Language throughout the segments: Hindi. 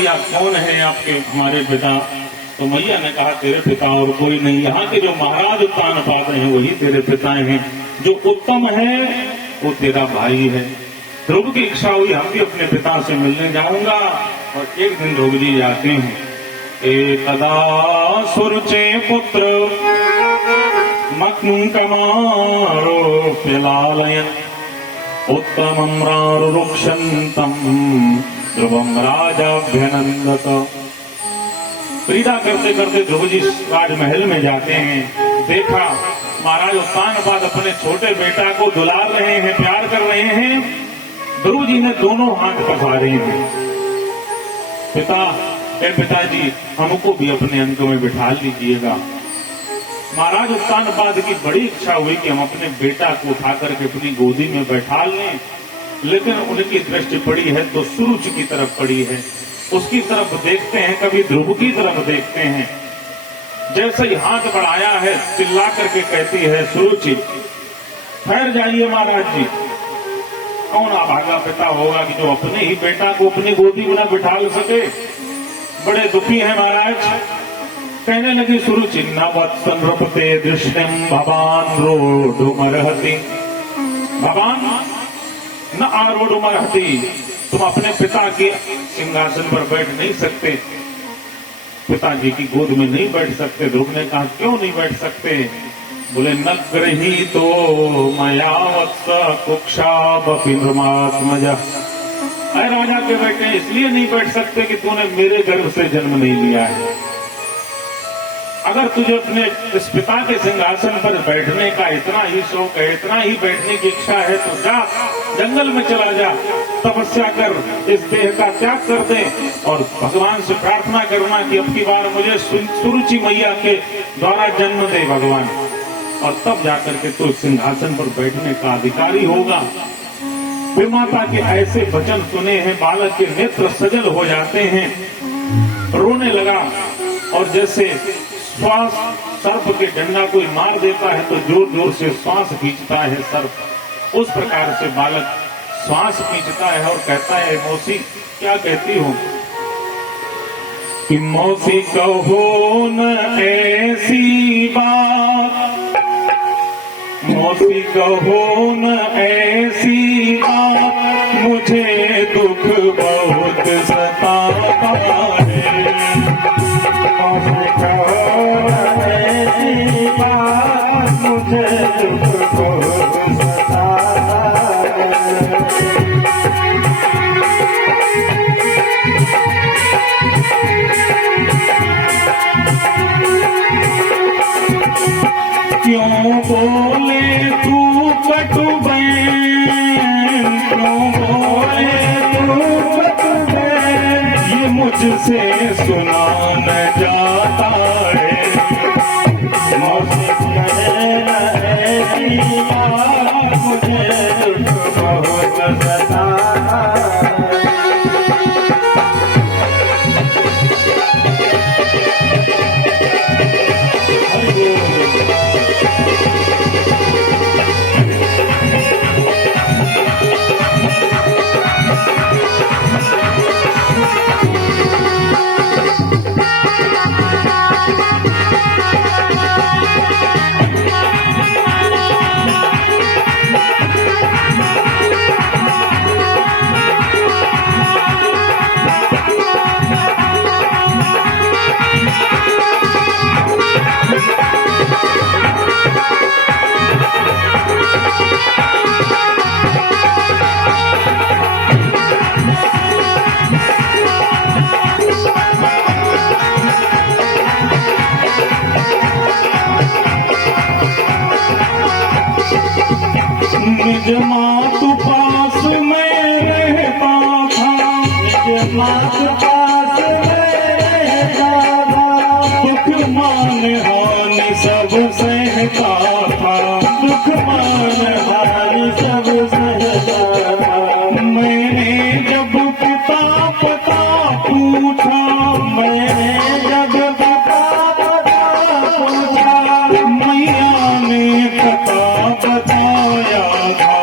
मैया कौन है आपके हमारे पिता? तो मैया ने कहा तेरे पिता और कोई नहीं, यहाँ के जो महाराज उत्तानपाद हैं वही तेरे पिता हैं, जो उत्तम है वो तेरा भाई है। ध्रुव की इच्छा हुई हम भी अपने पिता से मिलने जाऊंगा, और एक दिन ध्रुव जी जाते हैं। एकदा सुरुचे पुत्र मकंकमारोप्य लालयन् उत्तमं रारुरुक्षन्तम् ध्रुवं राजाभ्यनंदत। क्रीड़ा करते करते ध्रुव जी राजमहल में जाते हैं। देखा महाराज उत्तानपाद अपने छोटे बेटा को दुलार रहे हैं, प्यार कर रहे हैं। ध्रुव जी ने दोनों हाथ पसारे हैं। पिताजी हमको भी अपने अंक में बिठा लीजिएगा। महाराज उत्तानपाद की बड़ी इच्छा हुई कि हम अपने बेटा को उठा करके अपनी गोदी में बैठा लें, लेकिन उनकी दृष्टि पड़ी है तो सुरुचि की तरफ पड़ी है। उसकी तरफ देखते हैं, कभी ध्रुव की तरफ देखते हैं। जैसे ही हाथ बढ़ाया है चिल्ला करके कहती है सुरुचि ठहर जाइए महाराज जी। कौन अभागा पिता होगा कि जो अपने ही बेटा को अपनी गोदी में न बिठा सके? बड़े दुखी हैं महाराज। कहने लगी सुरुचि न वत्सनृपते दृष्टिम भवान रोडुमर्हति, भगवान न आरोडुमर्हति, तुम अपने पिता के सिंहासन पर बैठ नहीं सकते, पिताजी की गोद में नहीं बैठ सकते। ध्रुव ने कहा क्यों नहीं बैठ सकते? बोले न गृही तो मया वत्स कुक्षा बपि नृमात्मजा। अरे राजा के बेटे इसलिए नहीं बैठ सकते कि तूने मेरे गर्भ से जन्म नहीं लिया है। अगर तुझे अपने इस पिता के सिंहासन पर बैठने का इतना ही शौक है, इतना ही बैठने की इच्छा है, तो जा जंगल में चला जा, तपस्या कर, इस देह का त्याग कर दे और भगवान से प्रार्थना करना कि अब की बार मुझे सुरुचि मैया के द्वारा जन्म दे भगवान, और तब जाकर के तू सिंहासन पर बैठने का अधिकारी होगा। फिर माता के ऐसे वचन सुने हैं, बालक के नेत्र सजल हो जाते हैं, रोने लगा। और जैसे श्वास सर्प के डंडा कोई मार देता है तो जोर जोर से श्वास खींचता है सर्प, उस प्रकार से बालक श्वास खींचता है और कहता है मौसी क्या कहती हो? कि मौसी कहो न ऐसी बात, मौसी कहो न ऐसी बात, मुझे दुख बहुत सताता है। मौसी कहो न ऐसी बात, मुझे दुख बहुत सताता है। क्यों बोले तू कटुबैन, क्यों बोले तू कटुबैन, ये मुझसे सुना न जाता है। मौसी कहे न ऐसी बात, मुझे बहुत सताता है। निज मातु पास में रहता था, निज मातु पास में रहता था, दुख मान हानि सब सहता था, दुख मान हानि सब सहता था। मैंने जब पिता पता पूछा, मैंने जब पिता पता पूछा, मैया ने पता बताया था।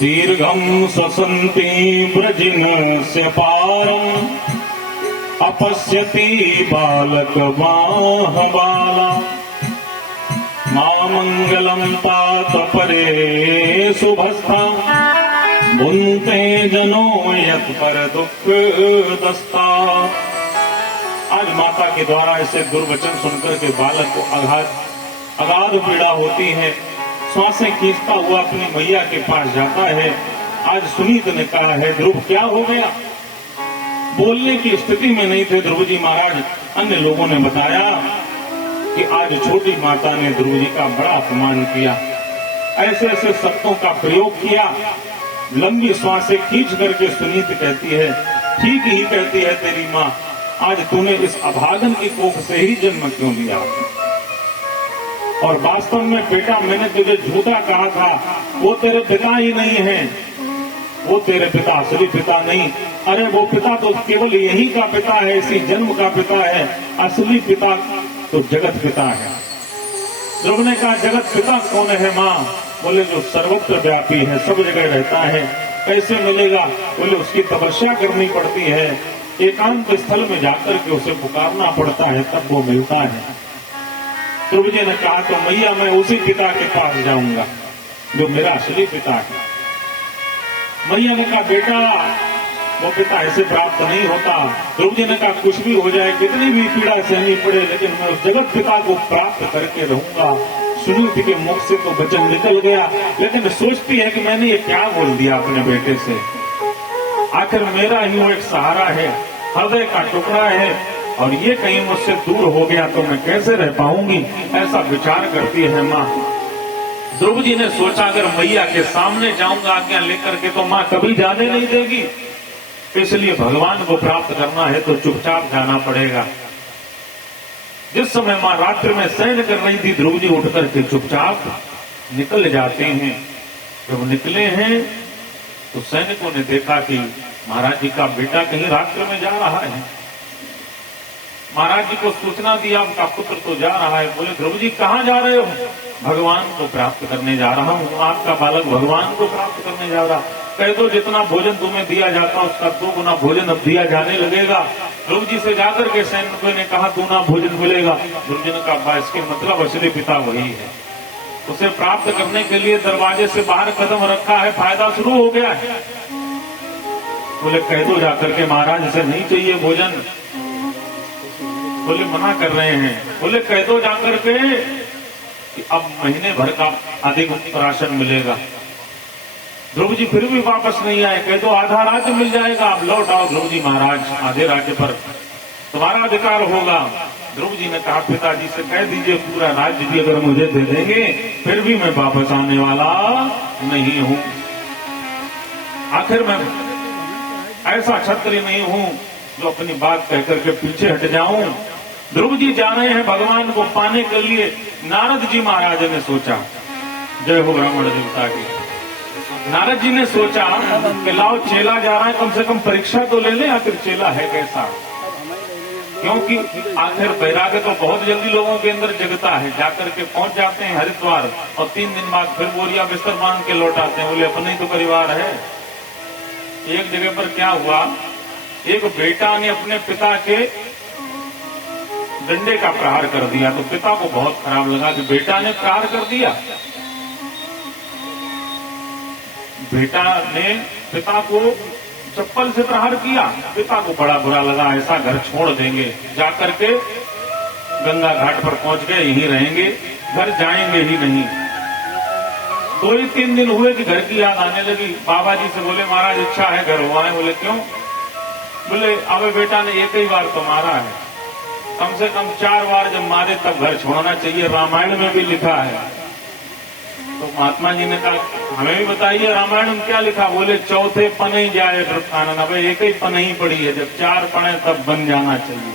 दीर्घम ससंति व्रजिनस्य पारम् अपश्यति बालक बाला मामंगलम तात परे शुभस्था बुनते जनो यत पर दुख दस्ता। आज माता के द्वारा ऐसे दुर्वचन सुनकर के बालक को अगाध पीड़ा होती है। श्वासें खींचता हुआ अपनी मैया के पास जाता है। आज सुनीत ने कहा है, ध्रुव क्या हो गया? बोलने की स्थिति में नहीं थे ध्रुव जी महाराज। अन्य लोगों ने बताया कि आज छोटी माता ने ध्रुव जी का बड़ा अपमान किया, ऐसे ऐसे शब्दों का प्रयोग किया। लंबी श्वासें खींच करके सुनीत कहती है, ठीक ही कहती है तेरी माँ, आज तूने इस अभागन की कोख से ही जन्म क्यों लिया? और वास्तव में बेटा, मैंने तुझे झूठा कहा था, वो तेरे पिता ही नहीं है, वो तेरे पिता असली पिता नहीं। अरे वो पिता तो केवल यही का पिता है, इसी जन्म का पिता है। असली पिता तो जगत पिता है। ध्रुव ने कहा, जगत पिता कौन है माँ? बोले जो सर्वत्र व्यापी है, सब जगह रहता है। कैसे मिलेगा? बोले उसकी तपस्या करनी पड़ती है, एकांत स्थल में जाकर के उसे पुकारना पड़ता है, तब वो मिलता है। ध्रुव जी ने कहा, तो मैया मैं उसी पिता के पास जाऊंगा जो मेरा असली पिता है। मैया ने कहा, बेटा वो पिता ऐसे प्राप्त नहीं होता। ध्रुव जी ने कहा, कुछ भी हो जाए, कितनी भी पीड़ा सहनी पड़े, लेकिन मैं उस जगत पिता को प्राप्त करके रहूंगा। सुनीति के मुख से तो वचन निकल गया, लेकिन सोचती है कि मैंने ये क्या बोल दिया अपने बेटे से। आखिर मेरा ही वो एक सहारा है, हृदय का टुकड़ा है, और ये कहीं मुझसे दूर हो गया तो मैं कैसे रह पाऊंगी, ऐसा विचार करती है माँ। ध्रुव जी ने सोचा, अगर मैया के सामने जाऊंगा आज्ञा लेकर के तो माँ कभी जाने नहीं देगी, इसलिए भगवान को प्राप्त करना है तो चुपचाप जाना पड़ेगा। जिस समय माँ रात्रि में शयन कर रही थी, ध्रुव जी उठ करके चुपचाप निकल जाते हैं। जब निकले हैं तो सैनिकों ने देखा कि महाराज जी का बेटा कहीं रात्रि में जा रहा है। महाराज जी को सूचना दिया, उनका पुत्र तो जा रहा है। बोले, ध्रुव जी कहाँ जा रहे हो? भगवान को प्राप्त करने जा रहा हूँ, आपका बालक भगवान को प्राप्त करने जा रहा। कह दो जितना भोजन तुम्हें दिया जाता उसका 2 गुना भोजन अब दिया जाने लगेगा। ध्रुव जी से जाकर के सैनिकों ने कहा, 2 गुना भोजन मिलेगा। ध्रुव जी ने कहा, इसके मतलब असली पिता वही है, उसे प्राप्त करने के लिए दरवाजे से बाहर कदम रखा है, फायदा शुरू हो गया है। बोले, कह दो जाकर के महाराज से नहीं चाहिए भोजन। बोले, मना कर रहे हैं। बोले, कह दो जाकर के कि अब महीने भर का अधिक राशन मिलेगा। ध्रुव जी फिर भी वापस नहीं आए। कह दो आधा राज्य मिल जाएगा, अब लौट आओ ध्रुव जी महाराज, आधे राज्य पर तुम्हारा अधिकार होगा। ध्रुव जी ने कहा, पिताजी से कह दीजिए पूरा राज्य भी अगर मुझे दे देंगे फिर भी मैं वापस आने वाला नहीं हूं। आखिर मैं ऐसा क्षत्रिय नहीं हूं जो अपनी बात कहकर के पीछे हट जाऊं। ध्रुव जी जा रहे हैं भगवान को पाने के लिए। नारद जी महाराज ने सोचा, जय हो ब्राह्मण देवता की, नारद जी ने सोचा कि लाओ चेला जा रहा है, कम से कम परीक्षा तो ले ले, आखिर चेला है कैसा। क्योंकि आखिर वैराग्य तो बहुत जल्दी लोगों के अंदर जगता है। जाकर के पहुंच जाते हैं हरिद्वार और 3 दिन बाद फिर बोरिया बिस्तर बांध के लौट आते हैं। बोले, अपने ही तो परिवार है। एक जगह पर क्या हुआ, एक बेटा ने अपने पिता के डंडे का प्रहार कर दिया, तो पिता को बहुत खराब लगा कि बेटा ने प्रहार कर दिया। बेटा ने पिता को चप्पल से प्रहार किया, पिता को बड़ा बुरा लगा, ऐसा घर छोड़ देंगे, जाकर के गंगा घाट पर पहुंच गए, यहीं रहेंगे, घर जाएंगे ही नहीं। 2-3 दिन हुए कि घर की याद आने लगी। बाबा जी से बोले, महाराज इच्छा है घर हुआ है। बोले, क्यों? बोले, अब बेटा ने एक ही बार तो मारा है, कम से कम 4 बार जब मारे तब घर छोड़ना चाहिए, रामायण में भी लिखा है। तो महात्मा जी ने कहा, हमें भी बताइए रामायण में क्या लिखा। बोले, चौथे पने जाए वृत्तानन। अब एक ही पने ही पड़ी है, जब 4 पने तब बन जाना चाहिए,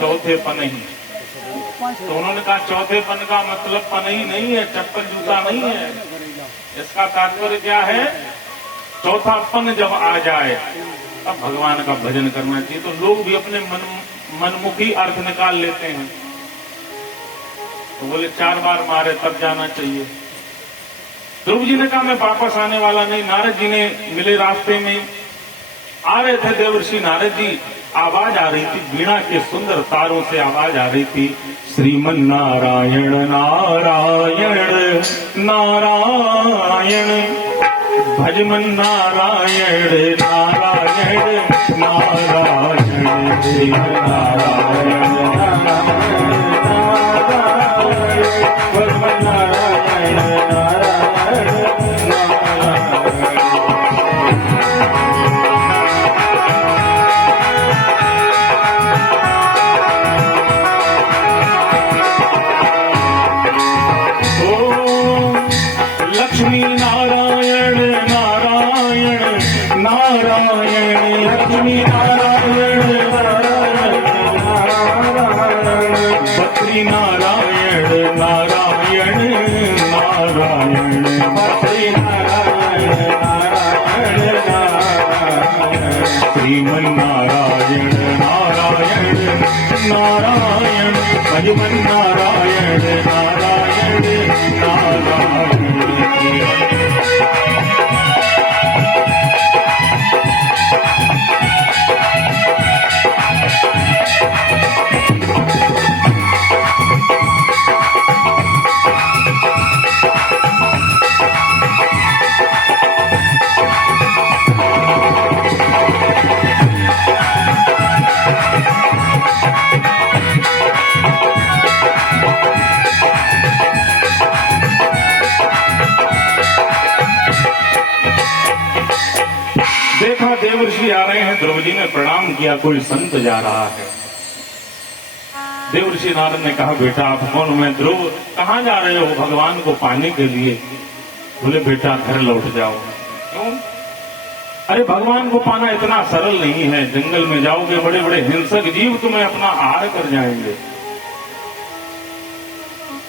चौथे पने ही। तो उन्होंने कहा, चौथे पन का मतलब पने ही नहीं है, चप्पल जूता नहीं है। इसका तात्पर्य क्या है, चौथा पन जब आ जाए तब भगवान का भजन करना चाहिए। तो लोग भी अपने मनमुखी अर्थ निकाल लेते हैं। तो बोले, 4 बार मारे तब जाना चाहिए। ध्रुव जी ने कहा मैं वापस आने वाला नहीं। नारद जी ने मिले रास्ते में, आ रहे थे देवर्षि नारद जी, आवाज आ रही थी, वीणा के सुंदर तारों से आवाज आ रही थी, श्रीमन नारायण नारायण नारायण, भजमन नारायण नारायण नारायण, श्रीमन नारायण भजमन नारायण नारायण नारायण। लक्ष्मी नारायण नारायण नारायण, लक्ष्मी नारायण नारायण नारायण, बद्री नारायण नारायण नारायण, बद्री नारायण नारायण नारायण, श्रीमन नारायण नारायण नारायण, भजमन नारायण नारायण नारायण। देखा देवर्षि आ रहे हैं, ध्रुव जी ने प्रणाम किया, कोई संत जा रहा है। देवर्षि नारद ने कहा बेटा आप कौन? मैं ध्रुव। कहाँ जा रहे हो? भगवान को पाने के लिए। बोले बेटा घर लौट जाओ। क्यों? अरे भगवान को पाना इतना सरल नहीं है, जंगल में जाओगे बड़े बड़े हिंसक जीव तुम्हें अपना आहार कर जाएंगे।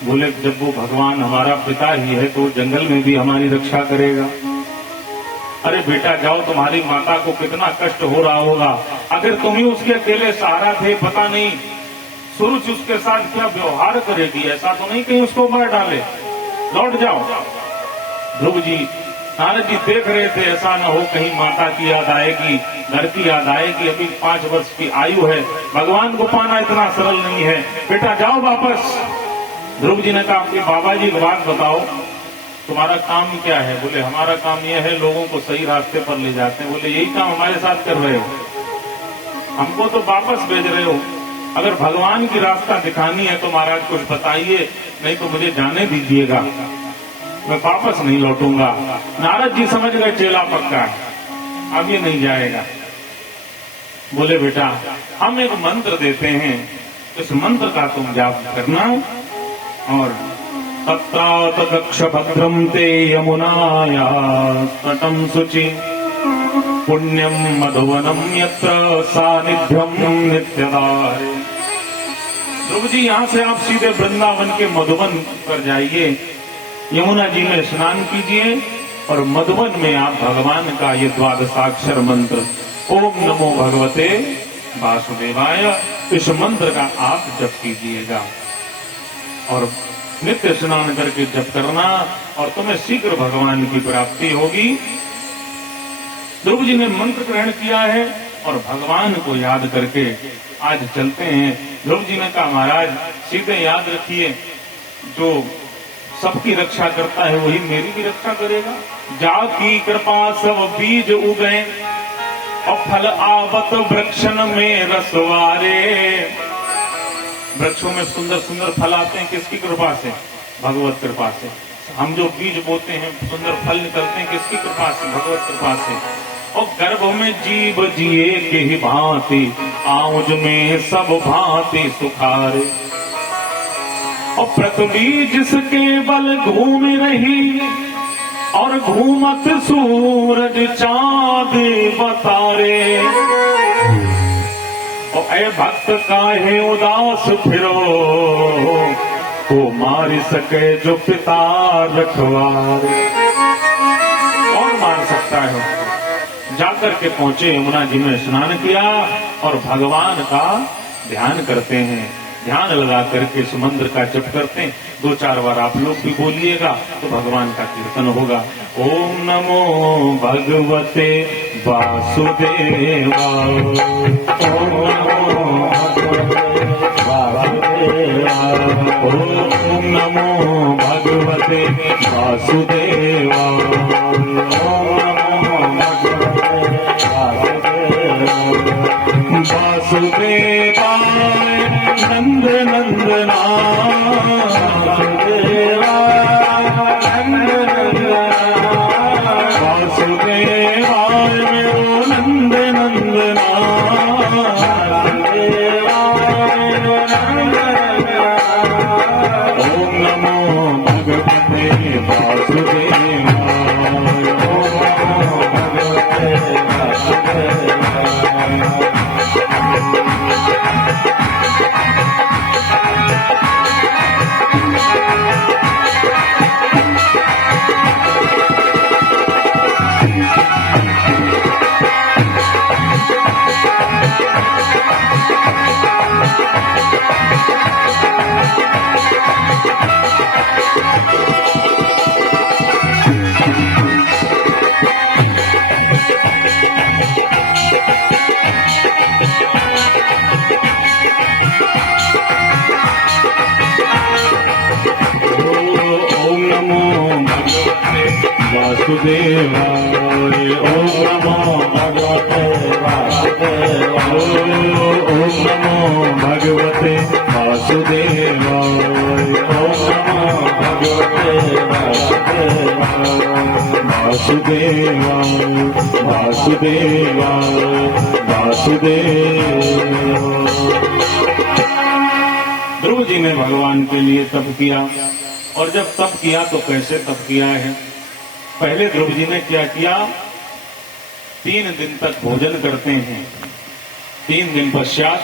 बोले जब वो भगवान हमारा पिता ही है तो जंगल में भी हमारी रक्षा करेगा। अरे बेटा जाओ, तुम्हारी माता को कितना कष्ट हो रहा होगा, अगर तुम ही उसके अकेले सहारा थे, पता नहीं सूरज उसके साथ क्या व्यवहार करेगी, ऐसा तो नहीं कहीं उसको मार डाले। लौट जाओ। ध्रुव जी नारद जी देख रहे थे ऐसा न हो कहीं माता की याद आएगी, घर की याद आएगी, अभी 5 वर्ष की आयु है, भगवान को पाना इतना सरल नहीं है, बेटा जाओ वापस। ध्रुव जी ने कहा आपके बाबा जी की बात बताओ, तुम्हारा काम क्या है? बोले हमारा काम यह है लोगों को सही रास्ते पर ले जाते हैं। बोले यही काम हमारे साथ कर रहे हो, हमको तो वापस भेज रहे हो। अगर भगवान की रास्ता दिखानी है तो महाराज कुछ बताइए, नहीं तो मुझे जाने दीजिएगा, मैं वापस नहीं लौटूंगा। नारद जी समझ गए चेला पक्का है, अब ये नहीं जाएगा। बोले बेटा हम एक मंत्र देते हैं, इस मंत्र का तुम जाप करना, और तत्रात कक्ष भद्रम ते यमुनाया तटम शुचि पुण्यम मधुवनम यत्र सानिध्यम नित्यदारे। ध्रुव जी यहाँ से आप सीधे वृंदावन के मधुवन पर जाइए, यमुना जी में स्नान कीजिए और मधुवन में आप भगवान का ये 12 मंत्र ओम नमो भगवते वासुदेवाय, इस मंत्र का आप जप कीजिएगा और नित्य स्नान करके जप करना और तुम्हें शीघ्र भगवान की प्राप्ति होगी। ध्रुव जी ने मंत्र ग्रहण किया है और भगवान को याद करके आज चलते हैं। ध्रुव जी ने कहा महाराज सीधे याद रखिए, जो सबकी रक्षा करता है वही मेरी भी रक्षा करेगा। जाकी कृपा सब बीज उगे और फल आवत वृक्षन में रसवारे। वृक्षों में सुंदर सुंदर फल आते हैं किसकी कृपा से? भगवत कृपा से। हम जो बीज बोते हैं सुंदर फल निकलते हैं किसकी कृपा से? भगवत कृपा से। और गर्भ में जीव जिए के ही भांति, आउज में सब भांति सुखारे। और पृथ्वी जिसके बल घूम रही और घूमत सूरज चाँद बतारे। और ऐ भक्त काहे उदास फिरो, को मार सके जो पिता रखवारे। कौन मार सकता है उसको? जाकर के पहुंचे, यमुना जी में स्नान किया और भगवान का ध्यान करते हैं। ध्यान लगा करके इस मंत्र का जप करते हैं। 2-4 बार आप लोग भी बोलिएगा तो भगवान का कीर्तन होगा। ओम नमो भगवते वासुदेवा, ओम नमो वासुदेवा, ओम नमो भगवते वासुदेवा, ओम नमो भगवते वासुदेवाय नंद नंदना, वासुदेवाय मेरो नंद नंदना, ओम नमो भगवते वासुदेवाय, ओम नमो भगवते वासुदेवाय। वासुदेवाय, ओम नमो भगवते वासुदेवाय, ओम नमो भगवते वासुदेवाय, ओम नमो भगवते वासुदेवाय, वासुदेवाय वासुदेव। ध्रुव जी ने भगवान के लिए तप किया, और जब तप किया तो कैसे तप किया है। पहले ध्रुव जी ने क्या किया, 3 दिन तक भोजन करते हैं, 3 दिन पश्चात